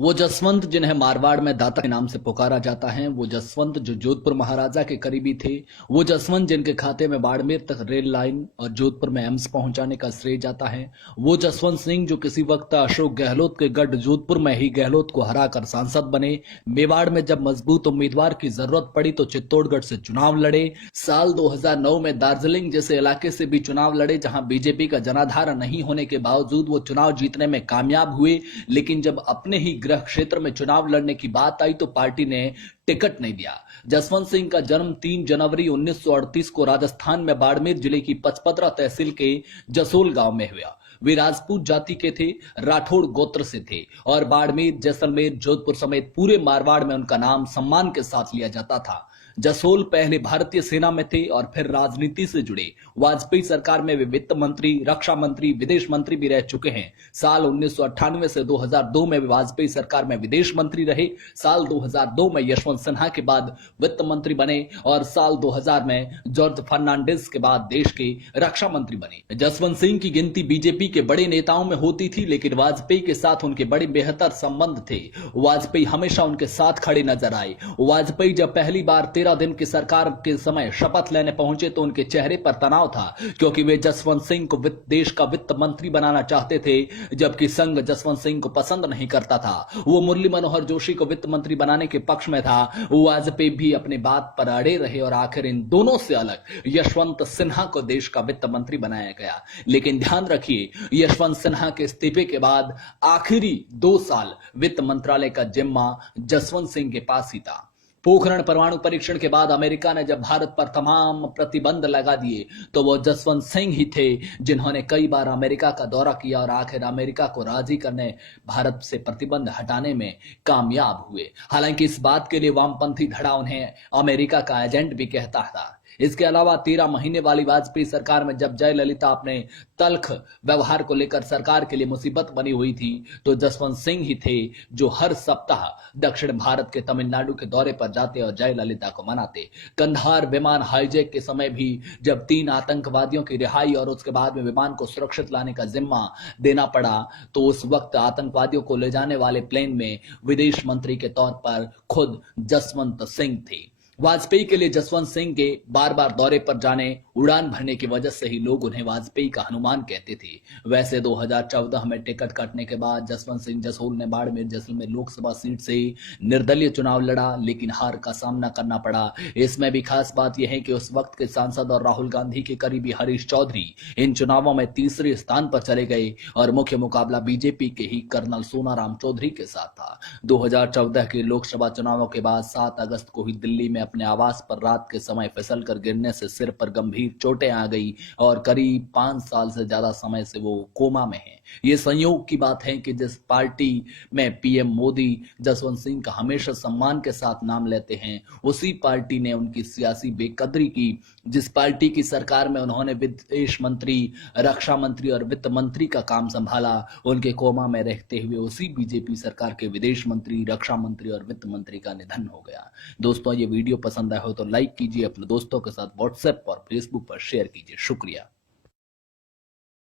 वो जसवंत जिन्हें मारवाड़ में दाता के नाम से पुकारा जाता है, वो जसवंत जो जोधपुर महाराजा के करीबी थे, वो जसवंत जिनके खाते में बाड़मेर तक रेल लाइन और जोधपुर में एम्स पहुंचाने का श्रेय जाता है, वो जसवंत सिंह जो किसी वक्त अशोक गहलोत के गढ़ जोधपुर में ही गहलोत को हराकर सांसद बने, मेवाड़ में जब मजबूत उम्मीदवार की जरूरत पड़ी तो चित्तौड़गढ़ से चुनाव लड़े, साल 2009 में दार्जिलिंग जैसे इलाके से भी चुनाव लड़े जहां बीजेपी का जनाधार नहीं होने के बावजूद वो चुनाव जीतने में कामयाब हुए। लेकिन जब अपने ही गृह क्षेत्र में चुनाव लड़ने की बात आई तो पार्टी ने टिकट नहीं दिया। जसवंत सिंह का जन्म 3 जनवरी 1938 को राजस्थान में बाड़मेर जिले की पचपदरा तहसील के जसोल गांव में हुआ। वे राजपूत जाति के थे, राठौड़ गोत्र से थे और बाड़मेर, जैसलमेर, जोधपुर समेत पूरे मारवाड़ में उनका नाम सम्मान के साथ लिया जाता था। जसोल पहले भारतीय सेना में थे और फिर राजनीति से जुड़े। वाजपेयी सरकार में वे वित्त मंत्री, रक्षा मंत्री, विदेश मंत्री भी रह चुके हैं। साल 1998 से 2002 में वे वाजपेयी सरकार में विदेश मंत्री रहे। साल 2002 में यशवंत सिन्हा के बाद वित्त मंत्री बने और साल 2000 में जॉर्ज फर्नांडिस के बाद देश के रक्षा मंत्री बने। जसवंत सिंह की गिनती बीजेपी के बड़े नेताओं में होती थी, लेकिन वाजपेयी के साथ उनके बड़े बेहतर संबंध थे। वाजपेयी हमेशा उनके साथ खड़े नजर आए। वाजपेयी जब पहली बार 13 दिन की सरकार के समय शपथ लेने पहुंचे तो उनके चेहरे पर तनाव था, क्योंकि वे जसवंत सिंह को देश का वित्त मंत्री बनाना चाहते थे, जबकि संघ जसवंत सिंह को पसंद नहीं करता था। वो मुरली मनोहर जोशी को वित्त मंत्री बनाने के पक्ष में था। वाजपेयी भी अपनी बात पर अड़े रहे और आखिर इन दोनों से अलग यशवंत सिन्हा को देश का वित्त मंत्री बनाया गया। लेकिन ध्यान रखिए, यशवंत सिन्हा के इस्तीफे के बाद आखिरी 2 साल वित्त मंत्रालय का जिम्मा जसवंत सिंह के पास ही था। पोखरण परमाणु परीक्षण के बाद अमेरिका ने जब भारत पर तमाम प्रतिबंध लगा दिए तो वो जसवंत सिंह ही थे जिन्होंने कई बार अमेरिका का दौरा किया और आखिर अमेरिका को राजी करने, भारत से प्रतिबंध हटाने में कामयाब हुए। हालांकि इस बात के लिए वामपंथी धड़ा उन्हें अमेरिका का एजेंट भी कहता था। इसके अलावा 13 महीने वाली वाजपेयी सरकार में जब जयललिता अपने तल्ख व्यवहार को लेकर सरकार के लिए मुसीबत बनी हुई थी तो जसवंत सिंह ही थे जो हर सप्ताह दक्षिण भारत के तमिलनाडु के दौरे पर जाते और जयललिता को मनाते। कंधार विमान हाईजैक के समय भी जब 3 आतंकवादियों की रिहाई और उसके बाद में विमान को सुरक्षित लाने का जिम्मा देना पड़ा तो उस वक्त आतंकवादियों को ले जाने वाले प्लेन में विदेश मंत्री के तौर पर खुद जसवंत सिंह थे। वाजपेयी के लिए जसवंत सिंह के बार बार दौरे पर जाने, उड़ान भरने की वजह से ही लोग उन्हें वाजपेयी का हनुमान कहते थे। वैसे 2014 में टिकट कटने के बाद जसवंत सिंह जसोल ने बाड़मेर जैसलमेर लोकसभा सीट से निर्दलीय चुनाव लड़ा, लेकिन हार का सामना करना पड़ा। इसमें भी खास बात यह है कि उस वक्त के सांसद और राहुल गांधी के करीबी हरीश चौधरी इन चुनावों में तीसरे स्थान पर चले गए और मुख्य मुकाबला बीजेपी के ही कर्नल सोनाराम चौधरी के साथ था। 2014 के लोकसभा चुनावों के बाद 7 अगस्त को ही दिल्ली में अपने आवास पर रात के समय फिसलकर गिरने से सिर पर गंभीर चोटें आ गई और करीब 5 साल से ज्यादा समय से वो कोमा में हैं। ये संयोग की बात है कि जिस पार्टी में पीएम मोदी जसवंत सिंह का हमेशा सम्मान के साथ नाम लेते हैं, उसी पार्टी ने उनकी सियासी बेकदरी की। जिस पार्टी की सरकार में उन्होंने विदेश मंत्री, रक्षा मंत्री और वित्त मंत्री का काम संभाला, उनके कोमा में रहते हुए उसी बीजेपी सरकार के विदेश मंत्री, रक्षा मंत्री और वित्त मंत्री का निधन हो गया। दोस्तों, ये वीडियो पसंद आया हो तो लाइक कीजिए, अपने दोस्तों के साथ व्हाट्सएप और फेसबुक पर शेयर कीजिए। शुक्रिया।